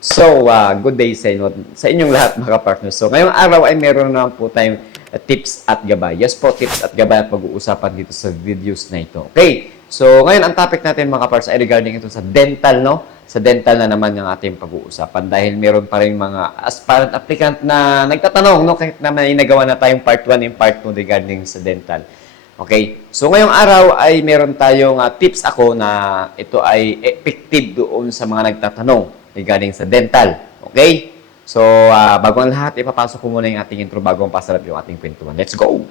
So, uh, good day sa inyo, sa inyong lahat mga partners. So, ngayong araw ay meron naman po tayong uh, tips at gabay. Yes po, tips at gabay at pag-uusapan dito sa videos na ito. Okay, so ngayon ang topic natin mga partners ay regarding ito sa dental, no? Sa dental na naman yung ating pag-uusapan dahil meron pa rin mga aspirant applicant na nagtatanong, no? Kahit na may nagawa na tayong part 1 and part 2 regarding sa dental. Okay? So, ngayong araw ay meron tayong uh, tips ako na ito ay effective doon sa mga nagtatanong regarding sa dental. Okay? So, uh, bago ang lahat, ipapasok ko muna yung ating intro bago ang pasarap yung ating kwentuhan. Let's go!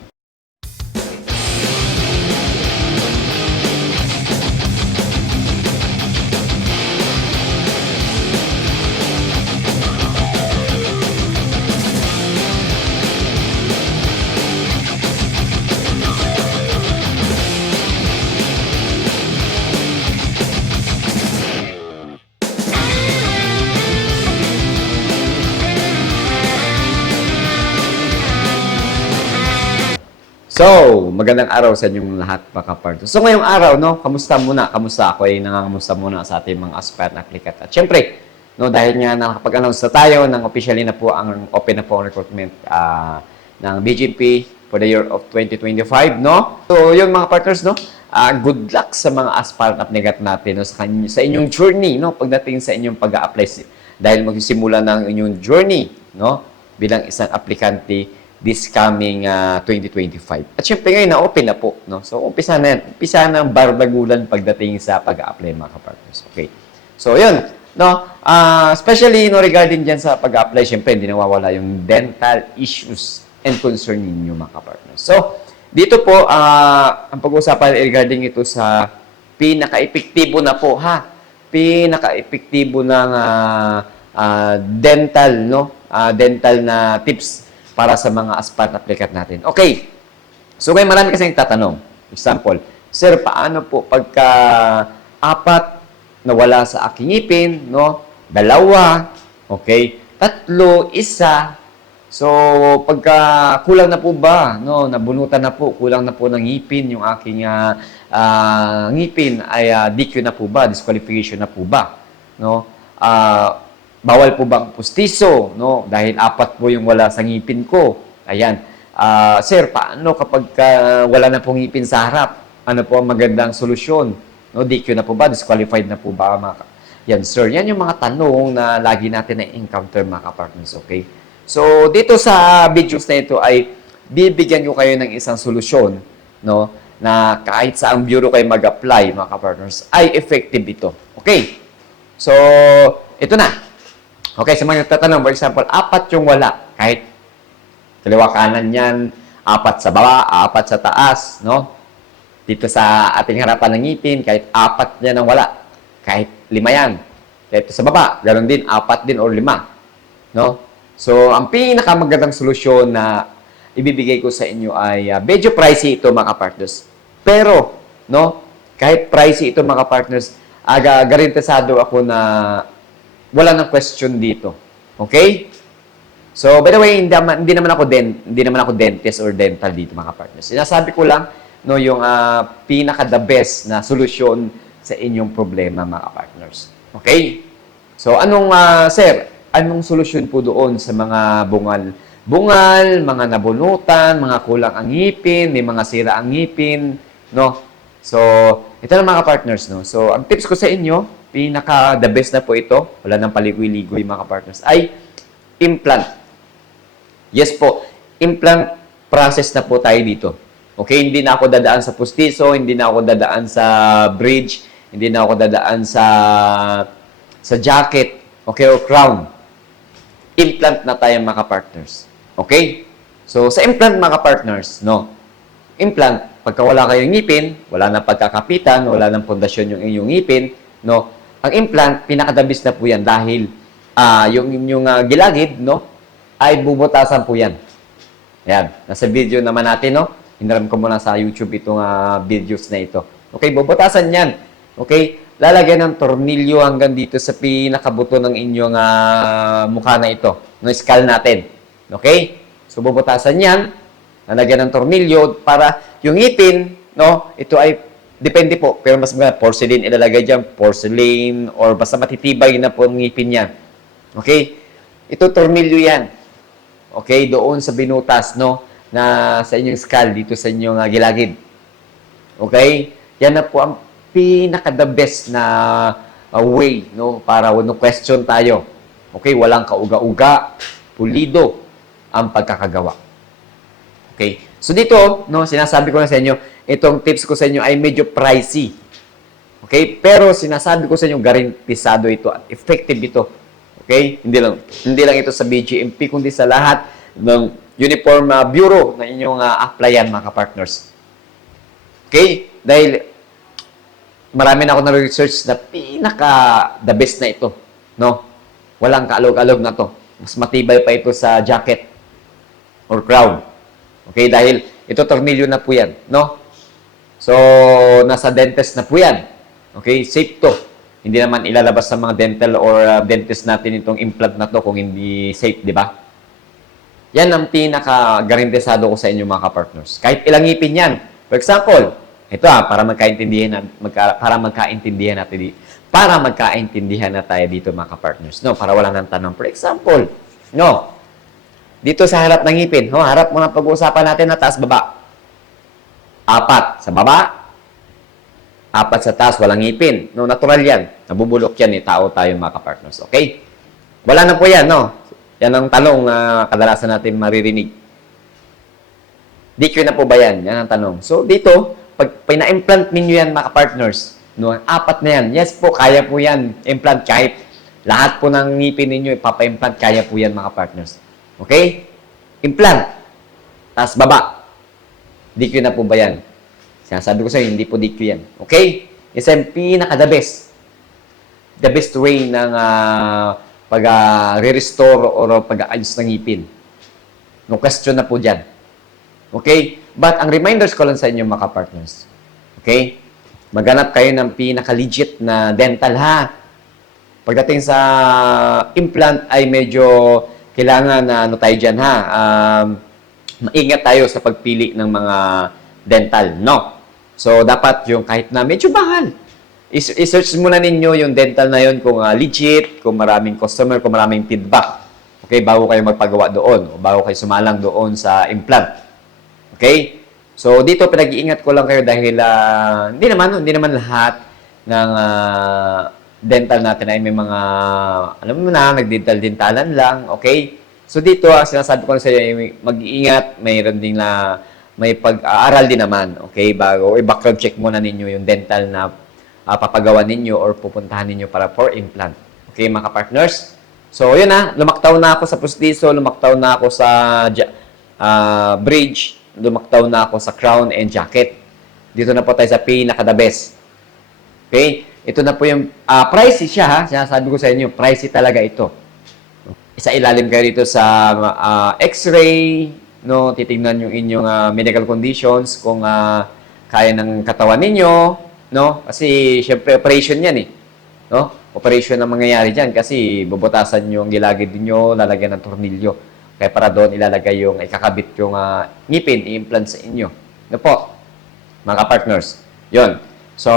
So, magandang araw sa inyong lahat, mga partners. So, ngayong araw, no, kamusta muna? Kamusta? Ako ay nangangamusta muna sa ating mga aspirant na klikat. At syempre, no, dahil nga nakapag-announce na tayo ng officially na po ang open na po ang recruitment ah, ng BGP for the year of 2025, no? So, yun mga partners, no? Ah, good luck sa mga aspirant applicant natin no, sa, kany- sa inyong journey, no? Pagdating sa inyong pag-a-apply si- dahil magsisimula ng inyong journey, no? Bilang isang aplikante this coming ah, 2025. At syempre ngayon na-open na po. No? So, umpisa na yan. Umpisa na ang bardagulan pagdating sa pag-a-apply mga kapartners. Okay. So, yun. No? Ah, especially no, regarding dyan sa pag-a-apply, syempre hindi nawawala yung dental issues and concern ninyo mga kapartners. So, dito po, ah, ang pag-uusapan regarding ito sa pinaka-epektibo na po, ha? Pinaka-epektibo ng ah, ah, dental, no? Ah, dental na tips para sa mga aspirant applicant natin. Okay. So, ngayon marami kasi tatanong. Example, Sir, paano po pagka apat nawala sa aking ngipin, no? Dalawa, okay? Tatlo, isa. So, pagka kulang na po ba, no? Nabunutan na po, kulang na po ng ngipin, yung aking ah, ah, ngipin ay ah, DQ na po ba, disqualification na po ba, no? Ah, bawal po bang pustiso, no? Dahil apat po yung wala sa ngipin ko. Ayan. Ah, sir, paano kapag ka wala na pong ngipin sa harap? Ano po ang magandang solusyon? No, DQ na po ba? Disqualified na po ba? Mga Yan, sir. Yan yung mga tanong na lagi natin na-encounter mga partners okay? So, dito sa videos na ito ay bibigyan ko kayo ng isang solusyon, no? Na kahit sa ang bureau kayo mag-apply, mga partners ay effective ito. Okay? So, ito na. Okay, sa mga nagtatanong, for example, apat yung wala. Kahit kaliwa kanan yan, apat sa baba, apat sa taas, no? Dito sa ating harapan ng ngipin, kahit apat yan ang wala. Kahit lima yan. Dito sa baba, ganoon din, apat din or lima. No? So, ang pinakamagandang solusyon na ibibigay ko sa inyo ay uh, medyo pricey ito mga partners. Pero, no, kahit pricey ito mga partners, aga garantisado ako na wala nang question dito. Okay? So, by the way, hindi, hindi naman ako den, hindi naman ako dentist or dental dito mga partners. Sinasabi ko lang no yung ah, pinaka the best na solusyon sa inyong problema mga partners. Okay? So, anong ah, sir, anong solusyon po doon sa mga bungal bungal, mga nabunutan, mga kulang ang ngipin, may mga sira ang ngipin, no? So, ito na mga partners, no? So, ang tips ko sa inyo, pinaka the best na po ito, wala nang paligoy-ligoy mga partners, ay implant. Yes po, implant process na po tayo dito. Okay, hindi na ako dadaan sa pustiso, hindi na ako dadaan sa bridge, hindi na ako dadaan sa sa jacket, okay, or crown. Implant na tayo mga partners. Okay? So, sa implant mga partners, no? Implant, pagka wala kayong ngipin, wala nang pagkakapitan, wala nang pundasyon yung inyong ngipin, no? Ang implant, pinakadabis na po yan dahil ah yung inyong ah, gilagid, no? Ay bubutasan po yan. Ayan, nasa video naman natin, no? Hinaram ko muna sa YouTube itong ah, videos na ito. Okay, bubutasan yan. Okay, lalagyan ng tornilyo hanggang dito sa pinakabuto ng inyong ah, mukha na ito, ng skull natin. Okay? So, bubutasan yan, lalagyan ng tornilyo para yung ngipin, no, ito ay depende po, pero mas maganda, porcelain ilalagay dyan, porcelain, or basta matitibay na po ang ngipin niya. Okay? Ito tornilyo yan. Okay? Doon sa binutas, no? Na sa inyong skull, dito sa inyong ah, gilagid. Okay? Yan na po ang pinaka-the best na uh, way, no? Para no question tayo. Okay? Walang kauga-uga, pulido ang pagkakagawa. Okay? So dito, no, sinasabi ko na sa inyo, itong tips ko sa inyo ay medyo pricey. Okay? Pero sinasabi ko sa inyo, garantisado ito at effective ito. Okay? Hindi lang hindi lang ito sa BGMP kundi sa lahat ng uniform uh, bureau na inyong uh, applyan mga partners. Okay? Dahil marami na ako na research na pinaka the best na ito, no? Walang kaalog-alog na to. Mas matibay pa ito sa jacket or crown. Okay, dahil ito tornilyo na po 'yan, no? So, nasa dentist na po 'yan. Okay, safe to. Hindi naman ilalabas sa mga dental or uh, dentist natin itong implant na to kung hindi safe, di ba? Yan ang pinaka-garantisado ko sa inyo mga ka-partners. Kahit ilang ngipin yan. For example, ito ah, para magkaintindihan magka, para magkaintindihan natin di, para magkaintindihan na tayo dito mga ka-partners. No, para wala nang tanong. For example, no, dito sa harap ng ngipin, no, harap muna pag-uusapan natin na taas baba. Apat sa baba, apat sa taas, walang ngipin. No, natural yan. Nabubulok yan eh, tao tayo mga ka-partners. Okay? Wala na po yan, no? Yan ang tanong na kadalasan natin maririnig. DQ na po ba yan? Yan ang tanong. So, dito, pag pina-implant ninyo yan, mga partners, no, apat na yan. Yes po, kaya po yan. Implant kahit lahat po ng ngipin ninyo, ipapa-implant, kaya po yan, mga partners. Okay? Implant. Tapos baba. DQ na po ba yan? Sinasabi ko sa inyo, hindi po DQ yan. Okay? Isa yung pinaka-the best. The best way ng uh, pag-re-restore or pag-aayos ng ngipin. No question na po dyan. Okay? But ang reminders ko lang sa inyo mga partners. Okay? Maghanap kayo ng pinaka-legit na dental ha. Pagdating sa implant ay medyo kailangan na ano tayo dyan ha. Um, maingat tayo sa pagpili ng mga dental. No. So, dapat yung kahit na medyo mahal. Is- I-search muna ninyo yung dental na yun kung ah, legit, kung maraming customer, kung maraming feedback. Okay, bago kayo magpagawa doon, o bago kayo sumalang doon sa implant. Okay? So, dito pinag-iingat ko lang kayo dahil ah, hindi naman, hindi naman lahat ng ah, dental natin ay may mga, alam mo na, nagdental-dentalan lang. Okay? So, dito, ah, sinasabi ko sa inyo, mag-iingat, mayroon din na may pag-aaral din naman, okay, bago, i-background check muna ninyo yung dental na uh, papagawa ninyo or pupuntahan ninyo para for implant. Okay, mga partners? So, yun na, lumaktaw na ako sa pustiso, lumaktaw na ako sa ah, bridge, lumaktaw na ako sa crown and jacket. Dito na po tayo sa pinaka-the best. Okay? Ito na po yung, ah, pricey siya ha, sinasabi ko sa inyo, pricey talaga ito. Isa ilalim kayo dito sa ah, x-ray, no, titingnan yung inyong ah, medical conditions kung ah, kaya ng katawan ninyo, no? Kasi syempre operation 'yan eh. No? Operation ang mangyayari diyan kasi bubutasan yung gilagid niyo, lalagyan ng tornilyo. Kaya para doon ilalagay yung ikakabit yung ah, ngipin, i-implant sa inyo. No po? Mga partners. 'Yon. So,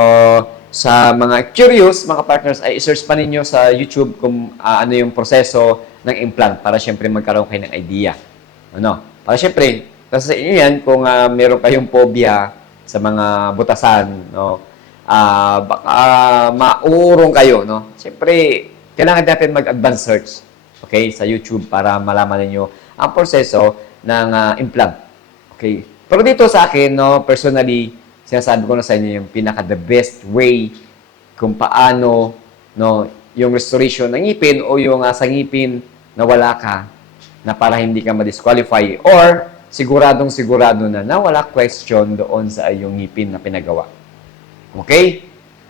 sa mga curious, mga partners, ay i-search pa ninyo sa YouTube kung ah, ano yung proseso ng implant para syempre magkaroon kayo ng idea. Ano? Para syempre, kasi sa inyo yan, kung ah, meron kayong phobia sa mga butasan, no? Ah, baka maurong kayo, no? Syempre, kailangan natin mag-advance search, okay, sa YouTube para malaman niyo ang proseso ng ah, implant. Okay? Pero dito sa akin, no, personally, sinasabi ko na sa inyo yung pinaka the best way kung paano no yung restoration ng ngipin o yung uh, sa na wala ka na para hindi ka ma-disqualify or siguradong sigurado na na wala question doon sa iyong ngipin na pinagawa. Okay?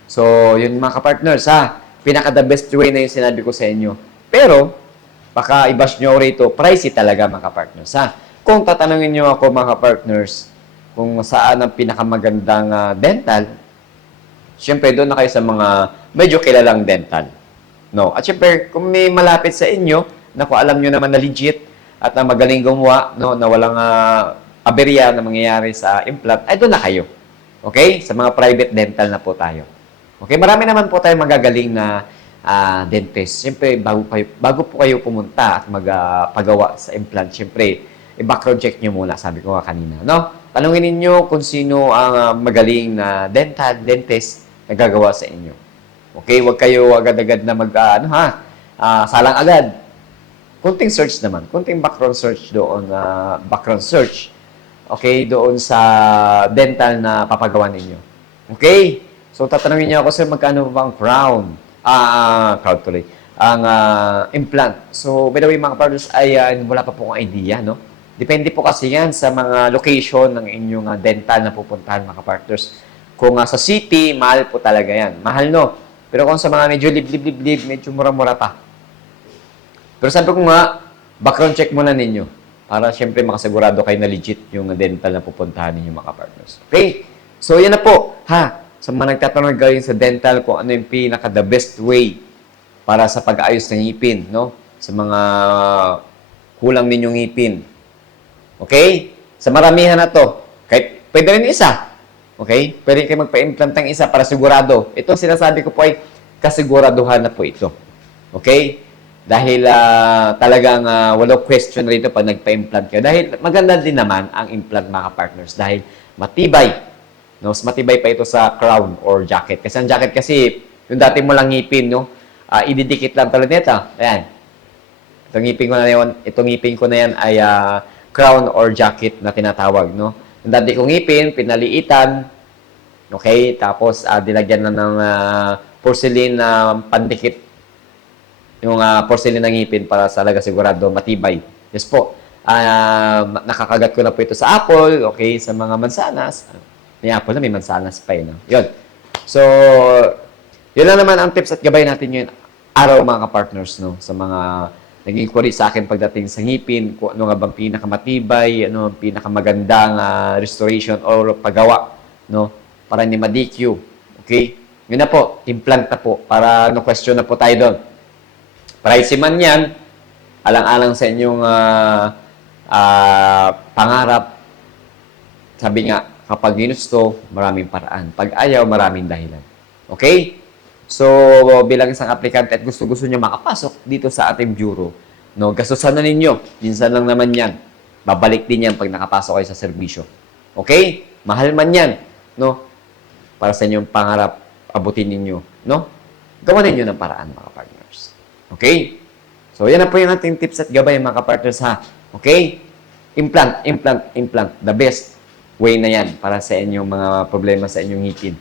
So, yun mga kapartners ha. Pinaka the best way na yung sinabi ko sa inyo. Pero, baka i-bash nyo rito, pricey talaga mga kapartners ha. Kung tatanungin nyo ako mga partners, kung saan ang pinakamagandang ah, dental, syempre doon na kayo sa mga medyo kilalang dental. No? At syempre, kung may malapit sa inyo, na kung alam nyo naman na legit at na magaling gumawa, no, na walang uh, aberya na mangyayari sa implant, ay doon na kayo. Okay? Sa mga private dental na po tayo. Okay? Marami naman po tayong magagaling na ah, dentist. Siyempre, bago, kayo, bago po kayo pumunta at magpagawa sa implant, siyempre, i-background check nyo muna, sabi ko nga kanina. No? Tanungin ninyo kung sino ang ah, magaling na dental, dentist na gagawa sa inyo. Okay? Huwag kayo agad-agad na mag, ah, ano ha, ah, salang agad. Kunting search naman. Kunting background search doon, ah, background search. Okay? Doon sa dental na papagawa ninyo. Okay? So, tatanungin niyo ako, sir, magkano ba ang crown? Ah, crown tuloy. Ang ah, implant. So, by the way, mga partners, ay ah, wala pa po akong idea, no? Depende po kasi yan sa mga location ng inyong ah, dental na pupuntahan, mga partners. Kung ah, sa city, mahal po talaga yan. Mahal, no? Pero kung sa mga medyo liblib-liblib, medyo mura-mura pa. Pero sabi ko nga, background check muna ninyo para syempre makasigurado kayo na legit yung dental na pupuntahan ninyo mga partners. Okay? So, yan na po. Ha? Sa mga nagtatanong galing sa dental kung ano yung pinaka the best way para sa pag-aayos ng ngipin, no? Sa mga kulang ninyong ngipin. Okay? Sa maramihan na to, kahit pwede rin isa. Okay? Pwede kayo magpa-implant ng isa para sigurado. Ito sinasabi ko po ay kasiguraduhan na po ito. Okay? Dahil ah, talagang uh, walang question rito pag nagpa-implant kayo. Dahil maganda din naman ang implant mga partners. Dahil matibay. No, mas matibay pa ito sa crown or jacket. Kasi ang jacket kasi, yung dati mo lang ngipin, no? ah, ididikit lang tulad nito. Ayan. Itong ngipin ko na yan, itong ngipin ko na yan ay ah, crown or jacket na tinatawag, no? Yung dati kong ngipin, pinaliitan, okay? Tapos, ah, dilagyan na ng ah, porcelain na pandikit yung uh, porcelain ng ngipin para sa alaga sigurado matibay. Yes po. Ah, nakakagat ko na po ito sa apple, okay, sa mga mansanas. May apple na, may mansanas pa yun. No? Yun. So, yun lang naman ang tips at gabay natin yun araw mga partners no sa mga nag-inquiry sa akin pagdating sa ngipin, kung ano nga bang pinakamatibay, ano ang pinakamagandang ah, restoration or paggawa, no? Para hindi ma-DQ. Okay? Yun na po, implant na po, para no question na po tayo doon. Pricey man yan, alang-alang sa inyong ah, ah, pangarap, sabi nga, kapag ginusto, maraming paraan. Pag ayaw, maraming dahilan. Okay? So, bilang isang aplikante at gusto-gusto nyo makapasok dito sa ating bureau, no, gastusan na ninyo. Minsan lang naman yan. Babalik din yan pag nakapasok kayo sa serbisyo. Okay? Mahal man yan. No? Para sa inyong pangarap, abutin ninyo. No? Gawa ninyo ng paraan, mga partners. Okay? So, yan na po yung ating tips at gabay, mga partners ha. Okay? Implant, implant, implant. The best way na yan para sa inyong mga problema sa inyong ngipin.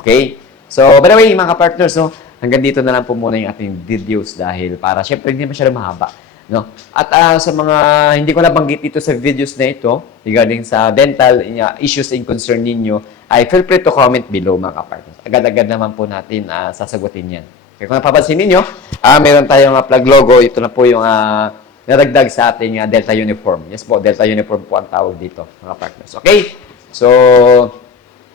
Okay? So, by the way, mga partners, no, hanggang dito na lang po muna yung ating videos dahil para syempre hindi masyado mahaba. No? At ah, sa mga hindi ko nabanggit dito sa videos na ito regarding sa dental uh, issues and concern ninyo, ay feel free to comment below mga partners. Agad-agad naman po natin ah, sasagutin yan. Kaya kung napapansin ninyo, ah, meron tayong uh, plug logo. Ito na po yung ah, naragdag sa ating ah, Delta uniform. Yes po, Delta uniform po ang tawag dito mga partners. Okay? So,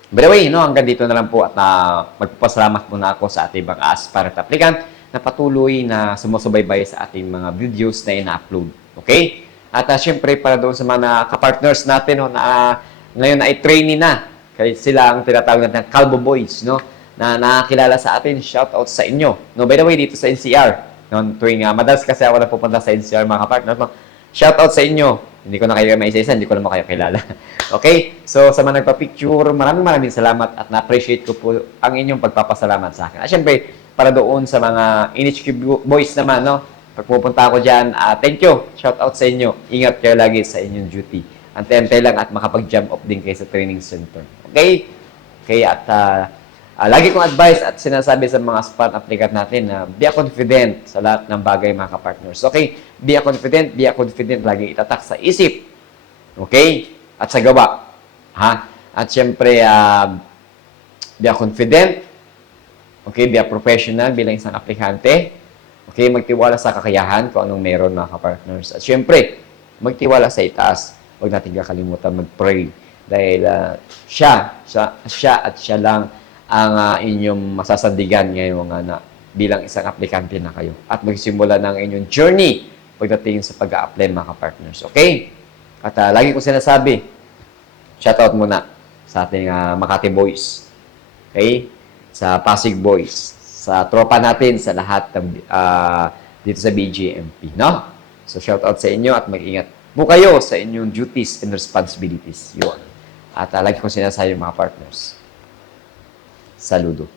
By the way, no, hanggang dito na lang po at uh, magpapasalamat muna ako sa ating mga aspirant applicant na patuloy na sumusubaybay sa ating mga videos na ina-upload. Okay? At uh, syempre, para doon sa mga kapartners natin no, na uh, ngayon ay trainee na, kaya sila ang tinatawag natin Calvo Boys, no? na nakakilala sa atin, shout out sa inyo. No, by the way, dito sa NCR, no, tuwing uh, madalas kasi ako na pupunta sa NCR mga kapartners, no, shout out sa inyo. Hindi ko na kayo may isa-isa, hindi ko naman kayo kilala. okay? So, sa mga nagpa-picture, maraming maraming salamat at na-appreciate ko po ang inyong pagpapasalamat sa akin. At syempre, para doon sa mga NHQ boys naman, no? Pag pupunta ako dyan, uh, thank you. Shout out sa inyo. Ingat kayo lagi sa inyong duty. Antay-antay lang at makapag-jump off din kayo sa training center. Okay? Okay, at uh, Uh, lagi kong advice at sinasabi sa mga spot applicant natin na be a confident sa lahat ng bagay mga kapartners. Okay? Be a confident, be a confident. Lagi itatak sa isip. Okay? At sa gawa. Ha? At syempre, uh, be a confident. Okay? Be a professional bilang isang aplikante. Okay? Magtiwala sa kakayahan kung anong meron mga kapartners. At syempre, magtiwala sa itaas. Huwag natin kakalimutan mag-pray. Dahil uh, siya, siya, siya at siya lang ang uh, inyong masasandigan ngayong uh, bilang isang aplikante na kayo at magsimula ng inyong journey pagdating sa pag-a-apply mga partners Okay? At uh, lagi ko sinasabi, shoutout muna sa ating uh, Makati Boys. Okay? Sa Pasig Boys. sa tropa natin, sa lahat ng, ah, dito sa BGMP, no? So, shout out sa inyo at mag-ingat po kayo sa inyong duties and responsibilities. Yun. At uh, lagi ko sinasabi mga partners. Saludo.